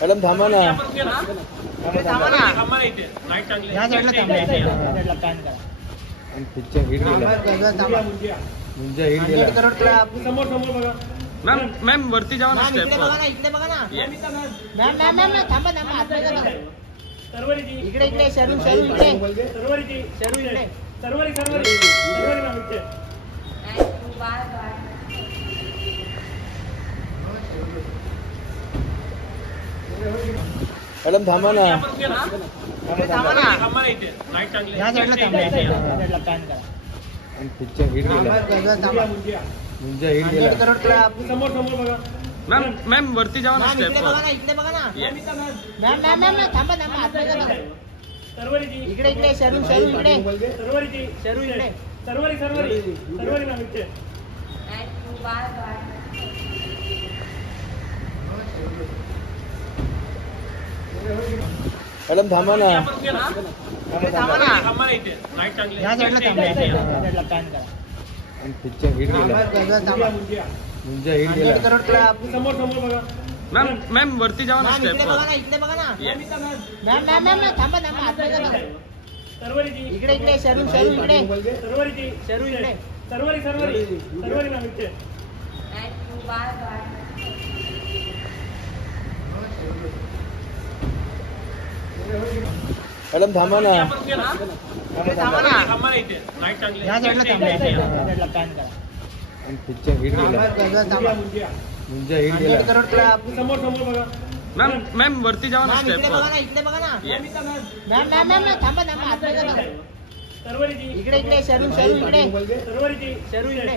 Madam थांबा ना. थांबा ना. या साईडला थांबा. पिक्चर हिट गेला. म्हणजे हिट गेला. मॅम वरती जावा ना स्टेप इकडे बघा ना. मॅम थांबा थांबा. इकडे इकडे शरू इकडे. शरू इकडे. मॅडम थांबा ना. थांबा ना. या साईडला थांबा. पिक्चर हिट गेला. म्हणजे हिट गेला. मॅम वरती जावा ना स्टेप इकडे बघा ना. मॅम थांबा थांबा. इकडे इकडे शरू इकडे. शरू इकडे. मॅडम थांबा ना. थांबा ना. या साईडला थांबा. पिक्चर हिट गेला. म्हणजे हिट गेला. मॅम वरती जावा ना स्टेप इकडे बघा ना. मॅम थांबा थांबा. इकडे इकडे शरू इकडे. शरू इकडे. मॅडम थांबा ना. थांबा ना. या साईडला थांबा. पिक्चर हिट गेला. म्हणजे हिट गेला. मॅम वरती जावा ना स्टेप इकडे बघा ना. मॅम थांबा थांबा. इकडे इकडे शरू इकडे. शरू इकडे.